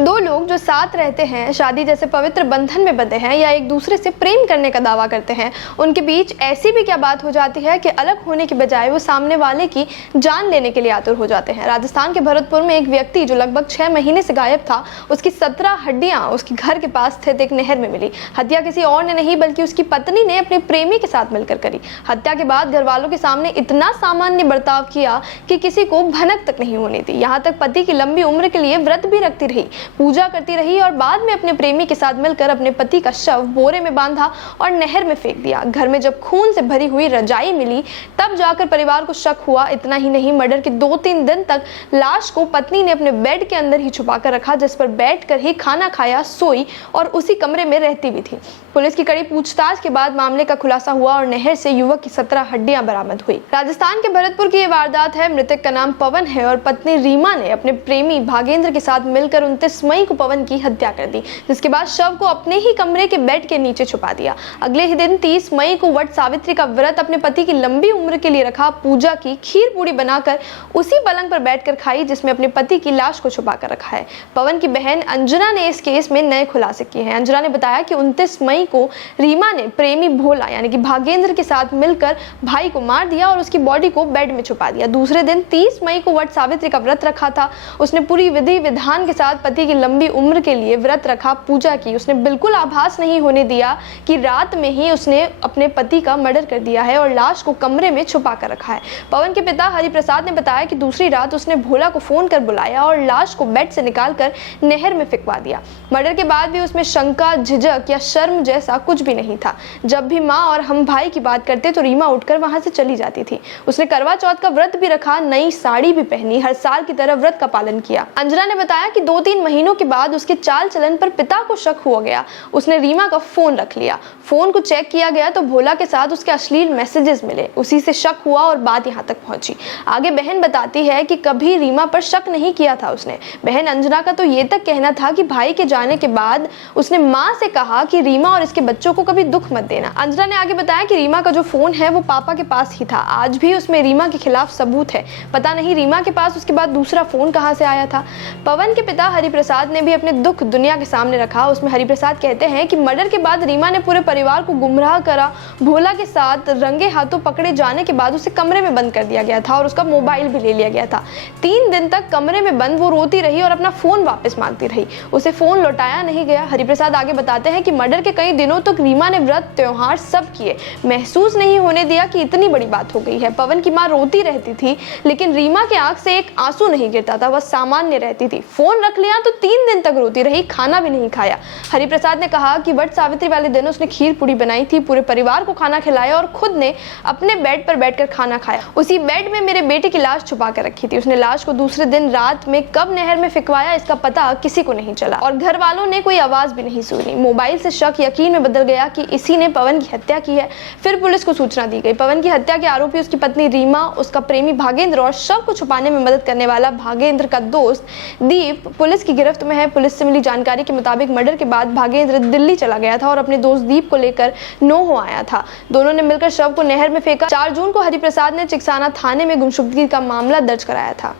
दो लोग जो साथ रहते हैं, शादी जैसे पवित्र बंधन में बंधे हैं या एक दूसरे से प्रेम करने का दावा करते हैं, उनके बीच ऐसी भी क्या बात हो जाती है कि अलग होने की बजाय वो सामने वाले की जान लेने के लिए आतुर हो जाते हैं। राजस्थान के भरतपुर में एक व्यक्ति जो लगभग 6 महीने से गायब था, उसकी 17 हड्डियां उसके घर के पास स्थित एक नहर में मिली। हत्या किसी और ने नहीं बल्कि उसकी पत्नी ने अपने प्रेमी के साथ मिलकर करी। हत्या के बाद घर वालों के सामने इतना सामान्य बर्ताव किया कि किसी को भनक तक नहीं होनी थी। यहाँ तक पति की लंबी उम्र के लिए व्रत भी रखती रही, पूजा करती रही और बाद में अपने प्रेमी के साथ मिलकर अपने पति का शव बोरे में बांधा और नहर में फेंक दिया। घर में जब खून से भरी हुई रजाई मिली तब जाकर परिवार को शक हुआ। इतना ही नहीं, मर्डर के 2-3 दिन तक लाश को पत्नी ने अपने बेड के अंदर ही छुपा कर रखा, जिस पर बैठकर ही खाना खाया, सोई और उसी कमरे में रहती भी थी। पुलिस की कड़ी पूछताछ के बाद मामले का खुलासा हुआ और नहर से युवक की 17 हड्डियां बरामद हुई। राजस्थान के भरतपुर की यह वारदात है। मृतक का नाम पवन है और पत्नी रीमा ने अपने प्रेमी भागेंद्र के साथ मिलकर 29 मई को पवन की हत्या कर दी, जिसके बाद शव को अपने ही कमरे के बेड के नीचे छुपा दिया। अगले ही दिन 30 मई को वट सावित्री का व्रत अपने पति की लंबी उम्र के लिए रखा, पूजा की, खीर पूरी बनाकर उसी पलंग पर बैठकर खाई जिसमें अपने पति की लाश को छुपा कर रखा है। पवन की बहन अंजना ने इस केस में नए खुलासे किए हैं। अंजना ने बताया कि 29 मई को रीमा ने प्रेमी भोला यानी कि भागेंद्र के साथ मिलकर भाई को मार दिया और उसकी बॉडी को बेड में छुपा दिया। दूसरे दिन 30 मई को वट सावित्री का व्रत रखा था। उसने पूरी विधि विधान के साथ पति की लंबी उम्र के लिए व्रत रखा, पूजा की। उसने बिल्कुल आभास नहीं होने दिया कि रात में ही उसने अपने पति का मर्डर कर दिया है और लाश को कमरे में छुपा कर रखा है। पवन के पिता हरिप्रसाद ने बताया कि दूसरी रात उसने भोला को फोन कर बुलाया और लाश को बेड से निकालकर नहर में फेंकवा दिया। मर्डर के बाद भी उसमें शंका, झिझक या शर्म जैसा कुछ भी नहीं था। जब भी माँ और हम भाई की बात करते तो रीमा उठकर वहां से चली जाती थी। उसने करवा चौथ का व्रत भी रखा, नई साड़ी भी पहनी, हर साल की तरह व्रत का पालन किया। अंजना ने बताया कि 2-3 महीनों के बाद उसके चाल चलन पर पिता को शक हो गया। उसने रीमा का फोन रख लिया। फोन को चेक किया गया तो भोला के साथ उसके अश्लील मैसेजेस मिले। उसी से शक हुआ और बात यहाँ तक पहुंची। आगे बहन बताती है कि कभी रीमा पर शक नहीं किया था उसने। बहन अंजना का तो ये तक कहना था कि भाई के जाने के बाद उसने माँ से कहा कि रीमा और इसके बच्चों को कभी दुख मत देना। अंजना ने आगे बताया कि रीमा का जो फोन है वो पापा के पास ही था। आज भी उसमें रीमा के खिलाफ सबूत है। पता नहीं रीमा के पास उसके बाद दूसरा फोन कहाँ से आया था। पवन के पिता हरिप्रसाद ने भी अपने दुख दुनिया के सामने रखा। उसमें हरिप्रसाद कहते हैं कि मर्डर के बाद रीमा ने पूरे परिवार को गुमराह करा। भोला के साथ रंगे हाथों पकड़े जाने के बाद उसे कमरे में बंद कर दिया गया था और उसका मोबाइल भी ले लिया गया था। 3 दिन तक कमरे में बंद वो रोती रही और अपना फोन वापस मांगती रही। उसे फोन लौटाया नहीं गया। हरिप्रसाद आगे बताते हैं कि मर्डर के कई दिनों तक रीमा ने व्रत, त्योहार सब किए, महसूस नहीं होने दिया कि इतनी बड़ी बात हो गई है। पवन की माँ रोती रहती थी लेकिन रीमा के आंख से एक आंसू नहीं गिरता था, वह सामान्य रहती थी। फोन रख लिया तो 3 दिन तक रोती रही, खाना भी नहीं खाया। हरिप्रसाद ने कहा कि वट सावित्री वाले दिन उसने खीर पूरी बनाई थी, पूरे परिवार को खाना खिलाया और खुद ने अपने बेड पर बैठकर खाना खाया। उसी बेड में मेरे बेटे की लाश छुपा कर रखी थी। उसने लाश को दूसरे दिन रात में कब नहर में फेंकवाया इसका पता किसी को नहीं चला और घर वालों ने कोई आवाज भी नहीं सुनी। मोबाइल से शक यकीन में बदल गया कि इसी ने पवन की हत्या की है। फिर पुलिस को सूचना दी गई। पवन की हत्या के आरोपी उसकी पत्नी रीमा, उसका प्रेमी भागेंद्र और शव को छुपाने में मदद करने वाला भागेंद्र का दोस्त दीप पुलिस की गिरफ्त में है। पुलिस से मिली जानकारी के मुताबिक मर्डर के बाद भागेंद्र दिल्ली चला गया था और अपने दोस्त दीप को लेकर नोहो आया था। दोनों ने मिलकर शव को नहर में फेंका। 4 जून को हरिप्रसाद ने चिकसाना थाने में गुमशुदगी का मामला दर्ज कराया था।